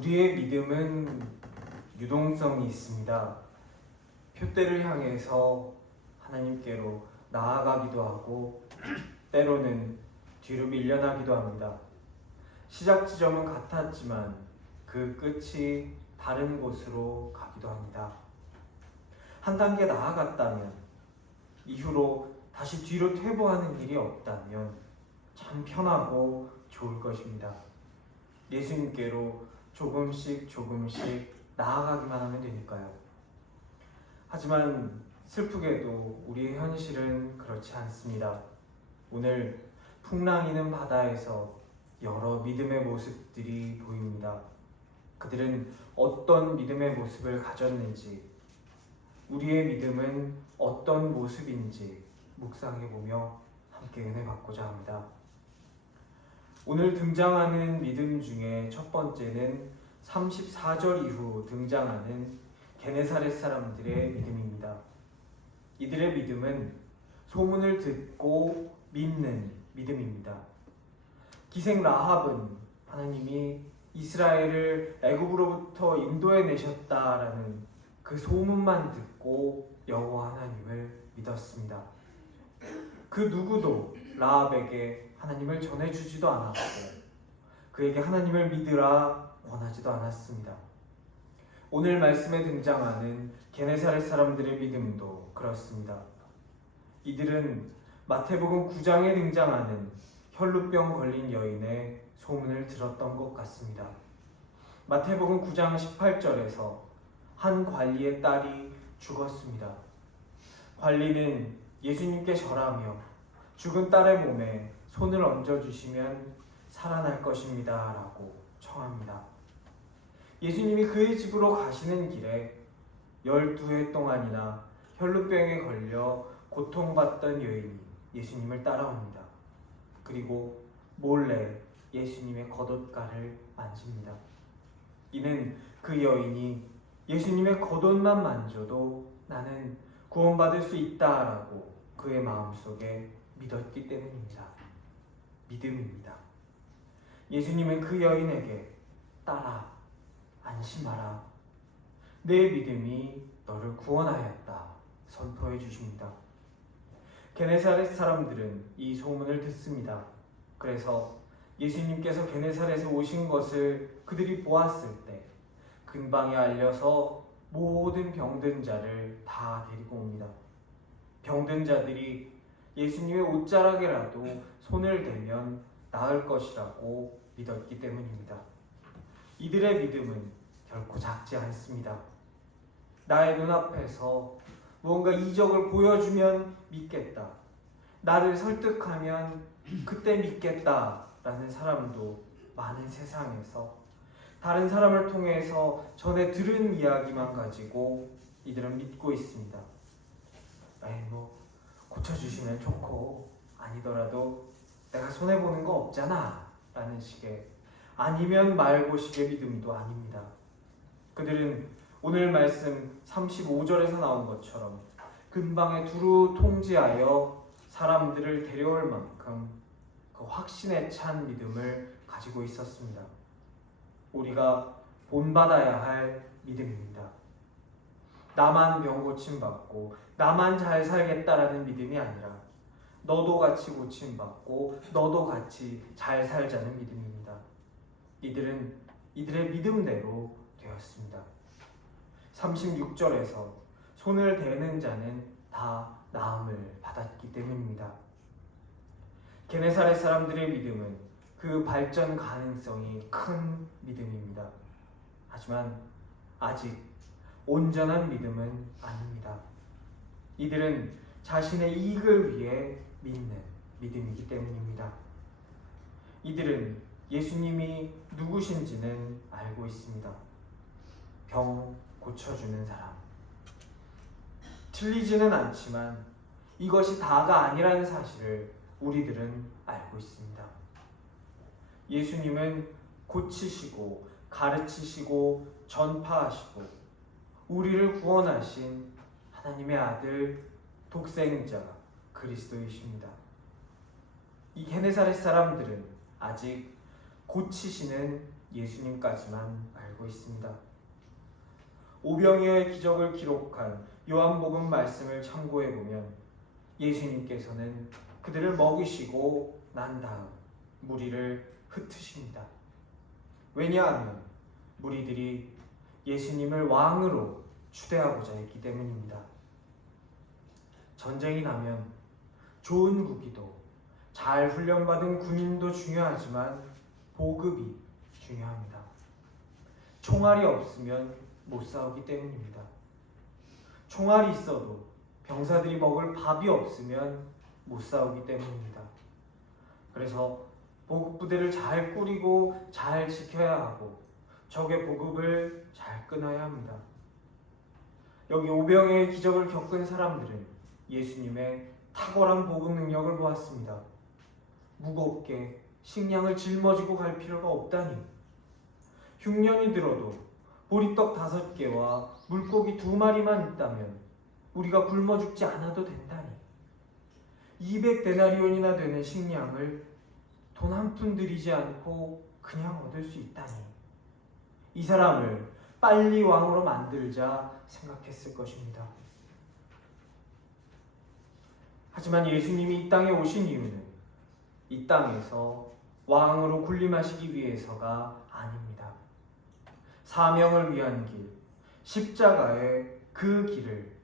우리의 믿음은 유동성이 있습니다. 표대를 향해서 하나님께로 나아가기도 하고 때로는 뒤로 밀려나기도 합니다. 시작 지점은 같았지만 그 끝이 다른 곳으로 가기도 합니다. 한 단계 나아갔다면 이후로 다시 뒤로 퇴보하는 일이 없다면 참 편하고 좋을 것입니다. 예수님께로 조금씩 나아가기만 하면 되니까요. 하지만 슬프게도 우리의 현실은 그렇지 않습니다. 오늘 풍랑이는 바다에서 여러 믿음의 모습들이 보입니다. 그들은 어떤 믿음의 모습을 가졌는지, 우리의 믿음은 어떤 모습인지 묵상해보며 함께 은혜 받고자 합니다. 오늘 등장하는 믿음 중에 첫 번째는 34절 이후 등장하는 게네사렛 사람들의 믿음입니다. 이들의 믿음은 소문을 듣고 믿는 믿음입니다. 기생 라합은 하나님이 이스라엘을 애굽으로부터 인도해내셨다라는 그 소문만 듣고 여호와 하나님을 믿었습니다. 그 누구도 라합에게 하나님을 전해주지도 않았고 그에게 하나님을 믿으라 원하지도 않았습니다. 오늘 말씀에 등장하는 게네사렛 사람들의 믿음도 그렇습니다. 이들은 마태복음 9장에 등장하는 혈루병 걸린 여인의 소문을 들었던 것 같습니다. 마태복음 9장 18절에서 한 관리의 딸이 죽었습니다. 관리는 예수님께 절하며 죽은 딸의 몸에 손을 얹어주시면 살아날 것입니다 라고 청합니다. 예수님이 그의 집으로 가시는 길에 12해 동안이나 혈루병에 걸려 고통받던 여인이 예수님을 따라옵니다. 그리고 몰래 예수님의 겉옷가를 만집니다. 이는 그 여인이 예수님의 겉옷만 만져도 나는 구원받을 수 있다라고 그의 마음속에 믿었기 때문입니다. 믿음입니다. 예수님은 그 여인에게 딸아 안심하라. 내 믿음이 너를 구원하였다 선포해 주십니다. 게네사렛 사람들은 이 소문을 듣습니다. 그래서 예수님께서 게네사렛에 오신 것을 그들이 보았을 때 근방에 알려서 모든 병든 자를 다 데리고 옵니다. 병든 자들이 예수님의 옷자락에라도 손을 대면 나을 것이라고 믿었기 때문입니다. 이들의 믿음은 결코 작지 않습니다. 나의 눈앞에서 무언가 이적을 보여주면 믿겠다. 나를 설득하면 그때 믿겠다라는 사람도 많은 세상에서 다른 사람을 통해서 전에 들은 이야기만 가지고 이들은 믿고 있습니다. 고쳐주시면 좋고 아니더라도 내가 손해보는 거 없잖아 라는 식의 아니면 말고식의 믿음도 아닙니다. 그들은 오늘 말씀 35절에서 나온 것처럼 근방에 두루 통지하여 사람들을 데려올 만큼 그 확신에 찬 믿음을 가지고 있었습니다. 우리가 본받아야 할 믿음입니다. 나만 병 고침받고 나만 잘 살겠다라는 믿음이 아니라 너도 같이 고침받고 너도 같이 잘 살자는 믿음입니다. 이들은 이들의 믿음대로 되었습니다. 36절에서 손을 대는 자는 다 나음을 받았기 때문입니다. 게네사렛 사람들의 믿음은 그 발전 가능성이 큰 믿음입니다. 하지만 아직 온전한 믿음은 아닙니다. 이들은 자신의 이익을 위해 믿는 믿음이기 때문입니다. 이들은 예수님이 누구신지는 알고 있습니다. 병 고쳐주는 사람. 틀리지는 않지만 이것이 다가 아니라는 사실을 우리들은 알고 있습니다. 예수님은 고치시고 가르치시고 전파하시고 우리를 구원하신 하나님의 아들 독생자 그리스도이십니다. 이 게네사렛 사람들은 아직 고치시는 예수님까지만 알고 알고 있습니다. 오병이어의 기적을 기록한 요한복음 말씀을 참고해 보면 예수님께서는 그들을 먹이시고 난 다음 무리를 흩으십니다. 왜냐하면 무리들이 예수님을 왕으로 추대하고자 했기 때문입니다. 전쟁이 나면 좋은 무기도 잘 훈련받은 군인도 중요하지만 보급이 중요합니다. 총알이 없으면 못 싸우기 때문입니다. 총알이 있어도 병사들이 먹을 밥이 없으면 못 싸우기 때문입니다. 그래서 보급부대를 잘 꾸리고 잘 지켜야 하고 적의 보급을 잘 끊어야 합니다. 여기 오병이어의 기적을 겪은 사람들은 예수님의 탁월한 보급 능력을 보았습니다. 무겁게 식량을 짊어지고 갈 필요가 없다니, 흉년이 들어도 보리떡 5개와 물고기 2마리만 있다면 우리가 굶어 죽지 않아도 된다니, 200데나리온이나 되는 식량을 돈 한 푼 들이지 않고 그냥 얻을 수 있다니, 이 사람을 빨리 왕으로 만들자 생각했을 것입니다. 하지만 예수님이 이 땅에 오신 이유는 이 땅에서 왕으로 군림하시기 위해서가 아닙니다. 사명을 위한 길, 십자가의 그 길을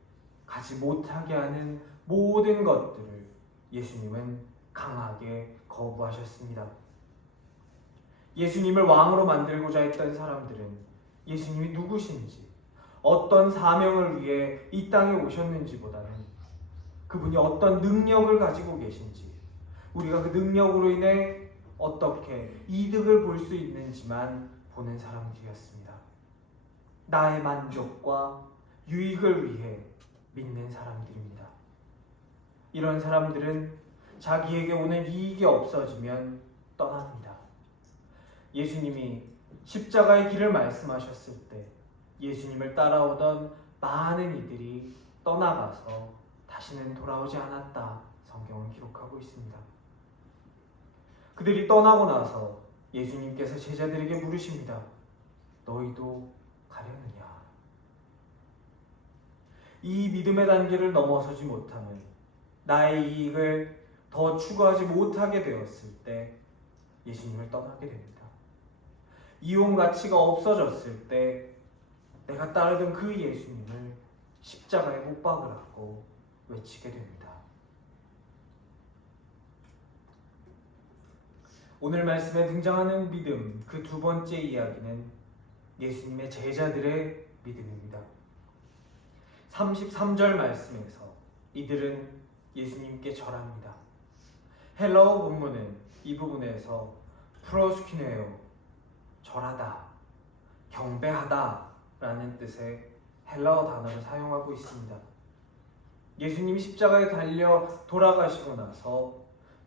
가지 못하게 하는 모든 것들을 예수님은 강하게 거부하셨습니다. 예수님을 왕으로 만들고자 했던 사람들은 예수님이 누구신지, 어떤 사명을 위해 이 땅에 오셨는지보다는 그분이 어떤 능력을 가지고 계신지, 우리가 그 능력으로 인해 어떻게 이득을 볼 수 있는지만 보는 사람들이었습니다. 나의 만족과 유익을 위해 믿는 사람들입니다. 이런 사람들은 자기에게 오는 이익이 없어지면 떠납니다. 예수님이 십자가의 길을 말씀하셨을 때 예수님을 따라오던 많은 이들이 떠나가서 다시는 돌아오지 않았다, 성경은 기록하고 있습니다. 그들이 떠나고 나서 예수님께서 제자들에게 물으십니다. 너희도 가려느냐? 이 믿음의 단계를 넘어서지 못하면, 나의 이익을 더 추구하지 못하게 되었을 때 예수님을 떠나게 됩니다. 이용 가치가 없어졌을 때 내가 따르던 그 예수님을 십자가에 못 박으라고 외치게 됩니다. 오늘 말씀에 등장하는 믿음, 그 두 번째 이야기는 예수님의 제자들의 믿음입니다. 33절 말씀에서 이들은 예수님께 절합니다. 헬라어 본문은 이 부분에서 프로스키네오, 절하다, 경배하다 라는 뜻의 헬라어 단어를 사용하고 있습니다. 예수님이 십자가에 달려 돌아가시고 나서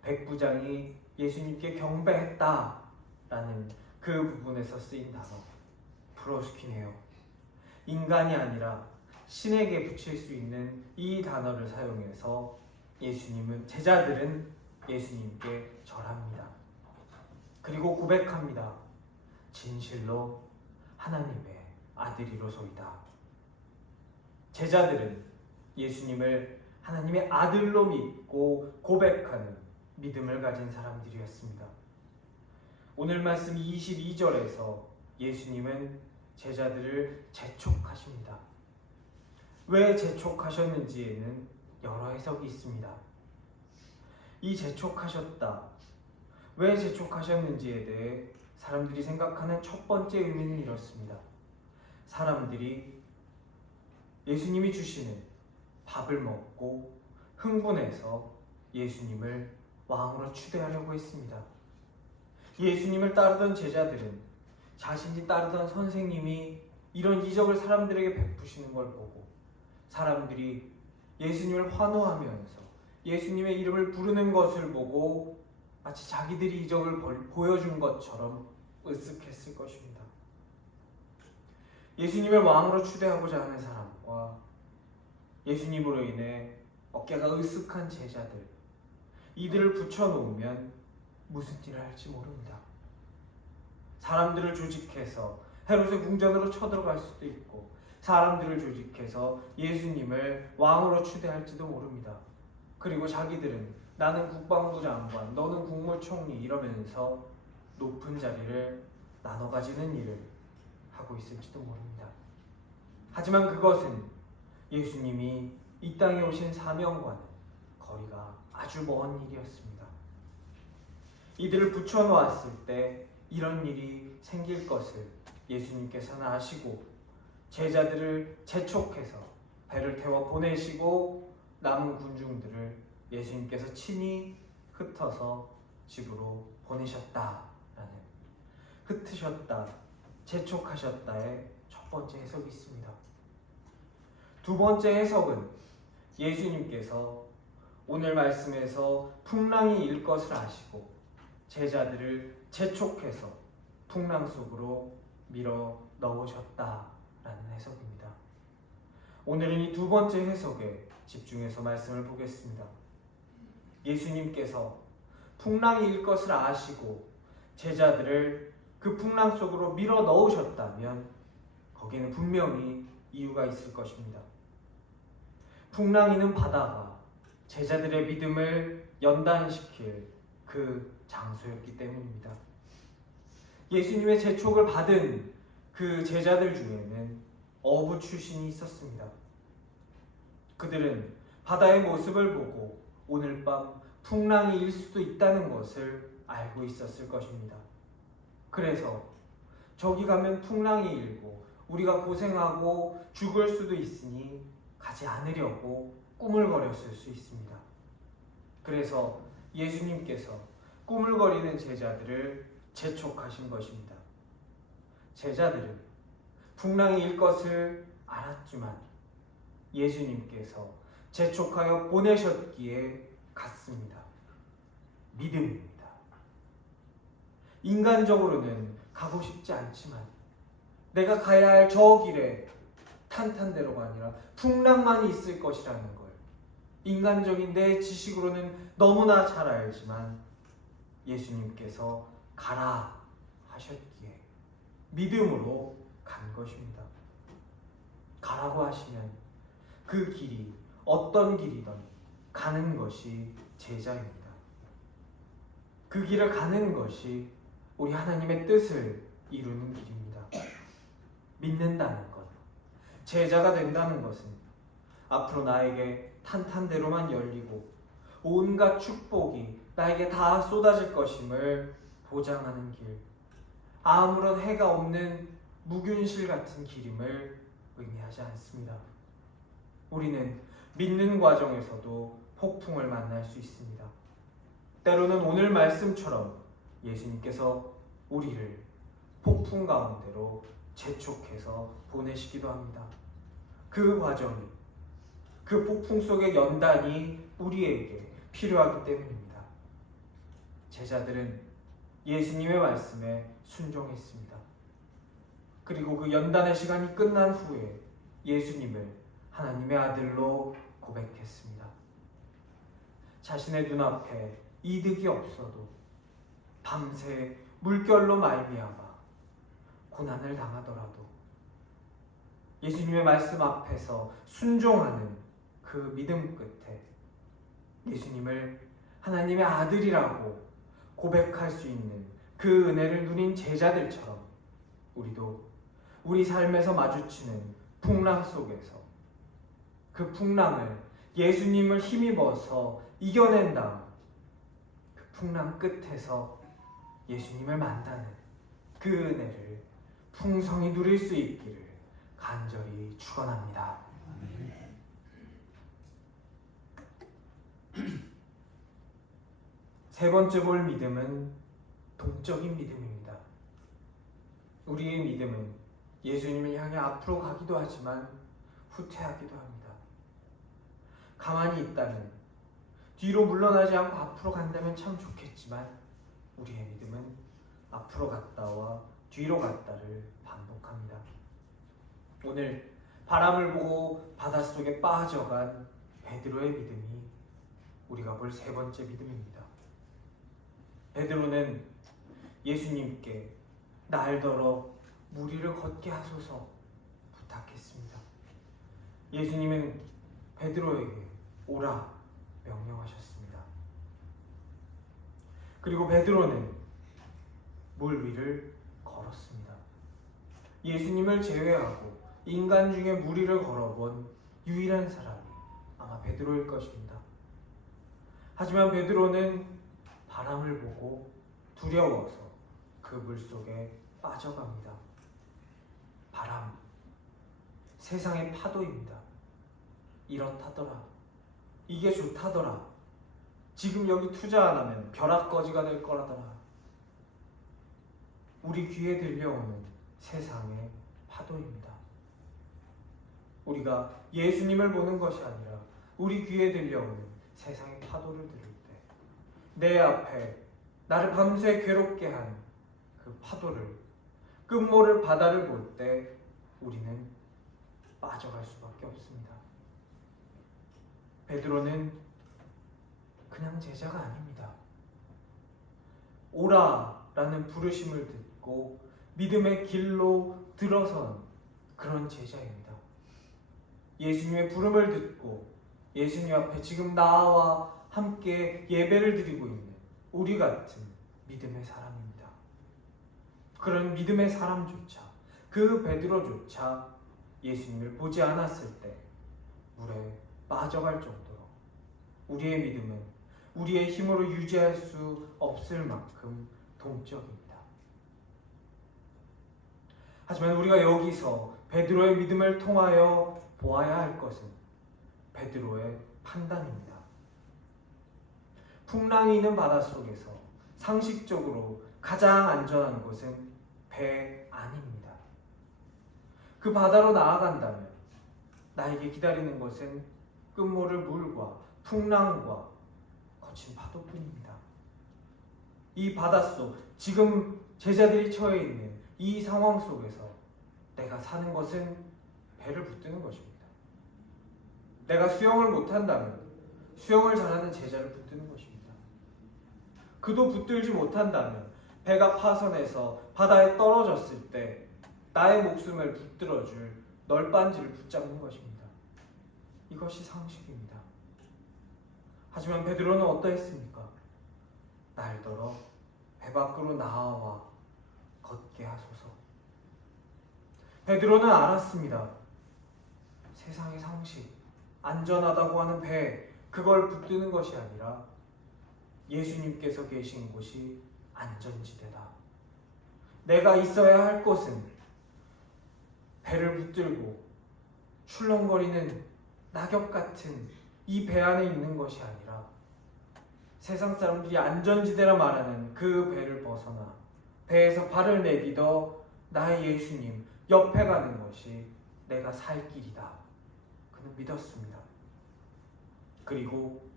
백부장이 예수님께 경배했다 라는 그 부분에서 쓰인 단어 프로스키네오, 인간이 아니라 신에게 붙일 수 있는 이 단어를 사용해서 제자들은 예수님께 절합니다. 그리고 고백합니다. 진실로 하나님의 아들이로소이다. 제자들은 예수님을 하나님의 아들로 믿고 고백하는 믿음을 가진 사람들이었습니다. 오늘 말씀 22절에서 예수님은 제자들을 재촉하십니다. 왜 재촉하셨는지에는 여러 해석이 있습니다. 이 재촉하셨다, 왜 재촉하셨는지에 대해 사람들이 생각하는 첫 번째 의미는 이렇습니다. 사람들이 예수님이 주시는 밥을 먹고 흥분해서 예수님을 왕으로 추대하려고 했습니다. 예수님을 따르던 제자들은 자신이 따르던 선생님이 이런 이적을 사람들에게 베푸시는 걸 보고 사람들이 예수님을 환호하면서 예수님의 이름을 부르는 것을 보고 마치 자기들이 이적을 보여준 것처럼 으쓱했을 것입니다. 예수님을 왕으로 추대하고자 하는 사람과 예수님으로 인해 어깨가 으쓱한 제자들, 이들을 붙여놓으면 무슨 일을 할지 모릅니다. 사람들을 조직해서 헤롯의 궁전으로 쳐들어갈 수도 있고 사람들을 조직해서 예수님을 왕으로 추대할지도 모릅니다. 그리고 자기들은 나는 국방부 장관, 너는 국무총리 이러면서 높은 자리를 나눠 가지는 일을 하고 있을지도 모릅니다. 하지만 그것은 예수님이 이 땅에 오신 사명과는 거리가 아주 먼 일이었습니다. 이들을 붙여놓았을 때 이런 일이 생길 것을 예수님께서는 아시고 제자들을 재촉해서 배를 태워 보내시고 남은 군중들을 예수님께서 친히 흩어서 집으로 보내셨다라는, 흩으셨다, 재촉하셨다의 첫 번째 해석이 있습니다. 두 번째 해석은 예수님께서 오늘 말씀에서 풍랑이 일 것을 아시고 제자들을 재촉해서 풍랑 속으로 밀어 넣으셨다라는 해석입니다. 오늘은 이 두 번째 해석에 집중해서 말씀을 보겠습니다. 예수님께서 풍랑이 일 것을 아시고 제자들을 그 풍랑 속으로 밀어 넣으셨다면 거기에는 분명히 이유가 있을 것입니다. 풍랑이는 바다가 제자들의 믿음을 연단시킬 그 장소였기 때문입니다. 예수님의 재촉을 받은 그 제자들 중에는 어부 출신이 있었습니다. 그들은 바다의 모습을 보고 오늘 밤 풍랑이 일 수도 있다는 것을 알고 있었을 것입니다. 그래서 저기 가면 풍랑이 일고 우리가 고생하고 죽을 수도 있으니 가지 않으려고 꾸물거렸을 수 있습니다. 그래서 예수님께서 꾸물거리는 제자들을 재촉하신 것입니다. 제자들은 풍랑이 일 것을 알았지만 예수님께서 재촉하여 보내셨기에 갔습니다. 믿음입니다. 인간적으로는 가고 싶지 않지만 내가 가야 할 저 길에 탄탄대로가 아니라 풍랑만이 있을 것이라는 걸 인간적인 내 지식으로는 너무나 잘 알지만 예수님께서 가라 하셨기에 믿음으로 간 것입니다. 가라고 하시면 그 길이 어떤 길이든 가는 것이 제자입니다. 그 길을 가는 것이 우리 하나님의 뜻을 이루는 길입니다. 믿는다는 것, 제자가 된다는 것은 앞으로 나에게 탄탄대로만 열리고 온갖 축복이 나에게 다 쏟아질 것임을 보장하는 길, 아무런 해가 없는 무균실 같은 길임을 의미하지 않습니다. 우리는 믿는 과정에서도 폭풍을 만날 수 있습니다. 때로는 오늘 말씀처럼 예수님께서 우리를 폭풍 가운데로 재촉해서 보내시기도 합니다. 그 과정이, 그 폭풍 속의 연단이 우리에게 필요하기 때문입니다. 제자들은 예수님의 말씀에 순종했습니다. 그리고 그 연단의 시간이 끝난 후에 예수님을 하나님의 아들로 고백했습니다. 자신의 눈앞에 이득이 없어도 밤새 물결로 말미암아 고난을 당하더라도 예수님의 말씀 앞에서 순종하는 그 믿음 끝에 예수님을 하나님의 아들이라고 고백할 수 있는 그 은혜를 누린 제자들처럼 우리도 우리 삶에서 마주치는 풍랑 속에서 그 풍랑을 예수님을 힘입어서 이겨낸 다음 그 풍랑 끝에서 예수님을 만나는 그 은혜를 풍성히 누릴 수 있기를 간절히 축원합니다. 세 번째 볼 믿음은 동적인 믿음입니다. 우리의 믿음은 예수님을 향해 앞으로 가기도 하지만 후퇴하기도 합니다. 가만히 있다면, 뒤로 물러나지 않고 앞으로 간다면 참 좋겠지만 우리의 믿음은 앞으로 갔다와 뒤로 갔다를 반복합니다. 오늘 바람을 보고 바닷속에 빠져간 베드로의 믿음이 우리가 볼 세 번째 믿음입니다. 베드로는 예수님께 날더러 무리를 걷게 하소서 부탁했습니다. 예수님은 베드로에게 오라 명령하셨습니다. 그리고 베드로는 물 위를 걸었습니다. 예수님을 제외하고 인간 중에 무리를 걸어본 유일한 사람이 아마 베드로일 것입니다. 하지만 베드로는 바람을 보고 두려워서 그 물속에 빠져갑니다. 바람, 세상의 파도입니다. 이렇다더라. 이게 좋다더라. 지금 여기 투자 안 하면 벼락거지가 될 거라더라. 우리 귀에 들려오는 세상의 파도입니다. 우리가 예수님을 보는 것이 아니라 우리 귀에 들려오는 세상의 파도를 들을 때, 내 앞에 나를 밤새 괴롭게 한 그 파도를, 끝모를 바다를 볼 때 우리는 빠져갈 수밖에 없습니다. 베드로는 그냥 제자가 아닙니다. 오라라는 부르심을 듣고 믿음의 길로 들어선 그런 제자입니다. 예수님의 부름을 듣고 예수님 앞에 지금 나와 함께 예배를 드리고 있는 우리 같은 믿음의 사람입니다. 그런 믿음의 사람조차, 그 베드로조차 예수님을 보지 않았을 때 물에 빠져갈 정도로 우리의 믿음은 우리의 힘으로 유지할 수 없을 만큼 동적입니다. 하지만 우리가 여기서 베드로의 믿음을 통하여 보아야 할 것은 베드로의 판단입니다. 풍랑이 있는 바닷속에서 상식적으로 가장 안전한 곳은 배 안입니다. 그 바다로 나아간다면 나에게 기다리는 것은 끝모를 물과 풍랑과 거친 파도뿐입니다. 이 바닷속, 지금 제자들이 처해 있는 이 상황 속에서 내가 사는 것은 배를 붙드는 것입니다. 내가 수영을 못한다면 수영을 잘하는 제자를 붙드는 것입니다. 그도 붙들지 못한다면 배가 파선해서 바다에 떨어졌을 때 나의 목숨을 붙들어줄 널빤지를 붙잡는 것입니다. 이것이 상식입니다. 하지만 베드로는 어떠했습니까? 날더러 배 밖으로 나와 걷게 하소서. 베드로는 알았습니다. 세상의 상식, 안전하다고 하는 배, 그걸 붙드는 것이 아니라 예수님께서 계신 곳이 안전지대다. 내가 있어야 할 곳은 배를 붙들고 출렁거리는 낙엽 같은 이 배 안에 있는 것이 아니라 세상 사람들이 안전지대라 말하는 그 배를 벗어나 배에서 발을 내딛어 나의 예수님 옆에 가는 것이 내가 살 길이다. 그는 믿었습니다. 그리고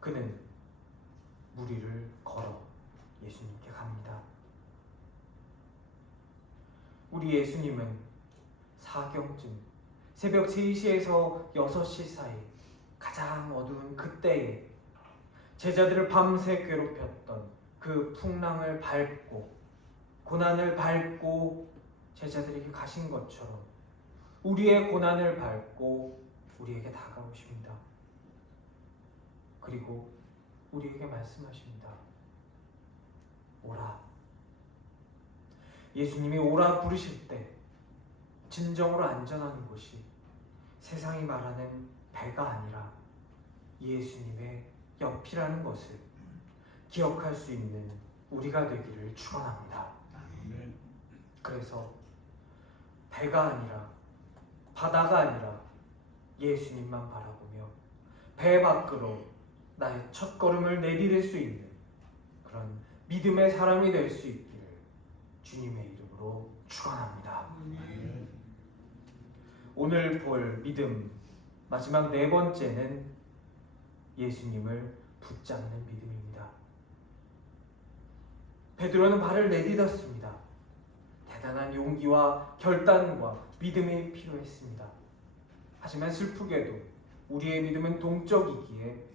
그는 물 위를 걸어 예수님께 갑니다. 우리 예수님은 사경쯤 새벽 3시에서 6시 사이 가장 어두운 그때에 제자들을 밤새 괴롭혔던 그 풍랑을 밟고 고난을 밟고 제자들에게 가신 것처럼 우리의 고난을 밟고 우리에게 다가오십니다. 그리고 우리에게 말씀하십니다. 오라. 예수님이 오라 부르실 때 진정으로 안전한 곳이 세상이 말하는 배가 아니라 예수님의 옆이라는 것을 기억할 수 있는 우리가 되기를 축원합니다. 그래서 배가 아니라 바다가 아니라 예수님만 바라보며 배 밖으로 나의 첫걸음을 내디딜 수 있는 그런 믿음의 사람이 될 수 있기를 주님의 이름으로 축원합니다. 오늘 볼 믿음 마지막 4번째는 예수님을 붙잡는 믿음입니다. 베드로는 발을 내딛었습니다. 대단한 용기와 결단과 믿음이 필요했습니다. 하지만 슬프게도 우리의 믿음은 동적이기에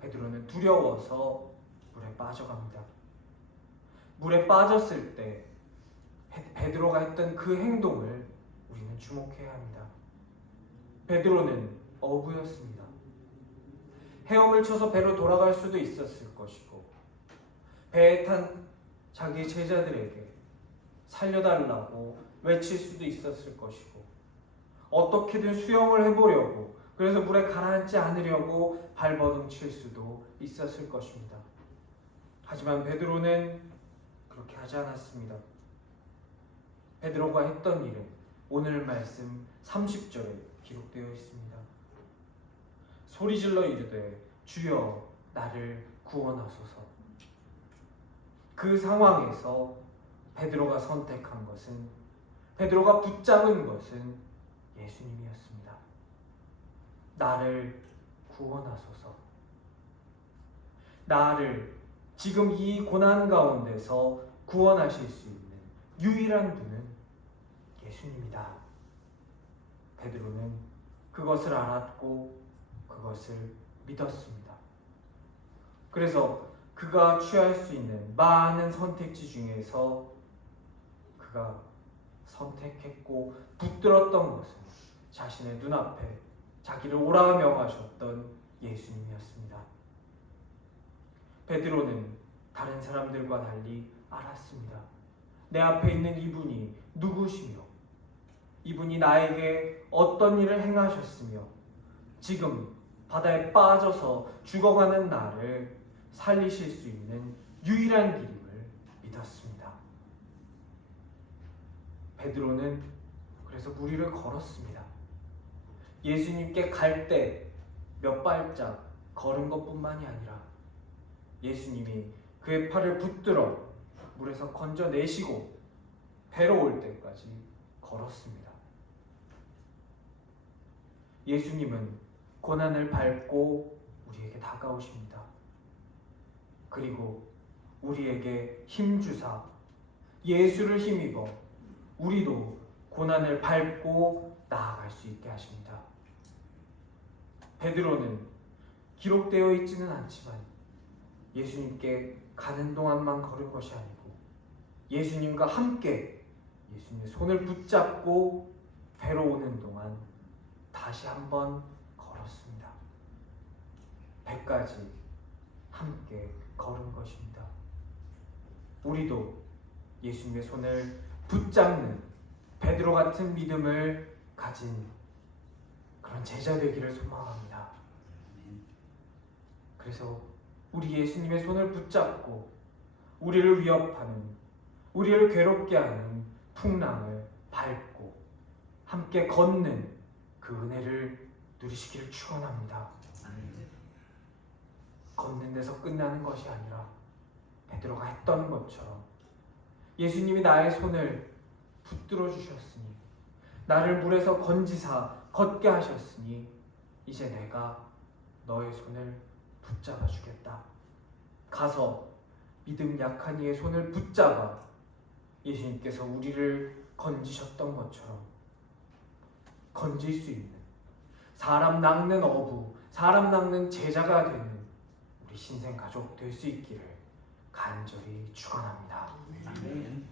베드로는 두려워서 물에 빠져갑니다. 물에 빠졌을 때 베드로가 했던 그 행동을 우리는 주목해야 합니다. 베드로는 어부였습니다. 헤엄을 쳐서 배로 돌아갈 수도 있었을 것이고, 배에 탄 자기 제자들에게 살려달라고 외칠 수도 있었을 것이고, 어떻게든 수영을 해보려고, 그래서 물에 가라앉지 않으려고 발버둥 칠 수도 있었을 것입니다. 하지만 베드로는 그렇게 하지 않았습니다. 베드로가 했던 일은 오늘 말씀 30절에 기록되어 있습니다. 소리질러 이르되 주여 나를 구원하소서. 그 상황에서 베드로가 선택한 것은, 베드로가 붙잡은 것은 예수님이었습니다. 나를 구원하소서. 나를 지금 이 고난 가운데서 구원하실 수 있는 유일한 분은 예수님이다. 베드로는 그것을 알았고 그것을 믿었습니다. 그래서 그가 취할 수 있는 많은 선택지 중에서 그가 선택했고 붙들었던 것은 자신의 눈앞에 자기를 오라 명하셨던 예수님이었습니다. 베드로는 다른 사람들과 달리 알았습니다. 내 앞에 있는 이분이 누구시며 이분이 나에게 어떤 일을 행하셨으며 지금 바다에 빠져서 죽어가는 나를 살리실 수 있는 유일한 길임을 믿었습니다. 베드로는 그래서 무리를 걸었습니다. 예수님께 갈 때 몇 발짝 걸은 것뿐만이 아니라 예수님이 그의 팔을 붙들어 물에서 건져내시고 배로 올 때까지 걸었습니다. 예수님은 고난을 밟고 우리에게 다가오십니다. 그리고 우리에게 힘주사 예수를 힘입어 우리도 고난을 밟고 나아갈 수 있게 하십니다. 베드로는 기록되어 있지는 않지만 예수님께 가는 동안만 걸은 것이 아니고 예수님과 함께 예수님의 손을 붙잡고 배로 오는 동안 다시 한번 걸었습니다. 배까지 함께 걸은 것입니다. 우리도 예수님의 손을 붙잡는 베드로 같은 믿음을 가진 그런 제자 되기를 소망합니다. 그래서 우리 예수님의 손을 붙잡고 우리를 위협하는, 우리를 괴롭게 하는 풍랑을 밟고 함께 걷는 그 은혜를 누리시기를 축원합니다. 걷는 데서 끝나는 것이 아니라 베드로가 했던 것처럼 예수님이 나의 손을 붙들어 주셨으니, 나를 물에서 건지사 걷게 하셨으니 이제 내가 너의 손을 붙잡아 주겠다. 가서 믿음 약한 이의 손을 붙잡아 예수님께서 우리를 건지셨던 것처럼 건질 수 있는, 사람 낚는 어부, 사람 낚는 제자가 되는 우리 신생 가족 될 수 있기를 간절히 축원합니다. 아멘.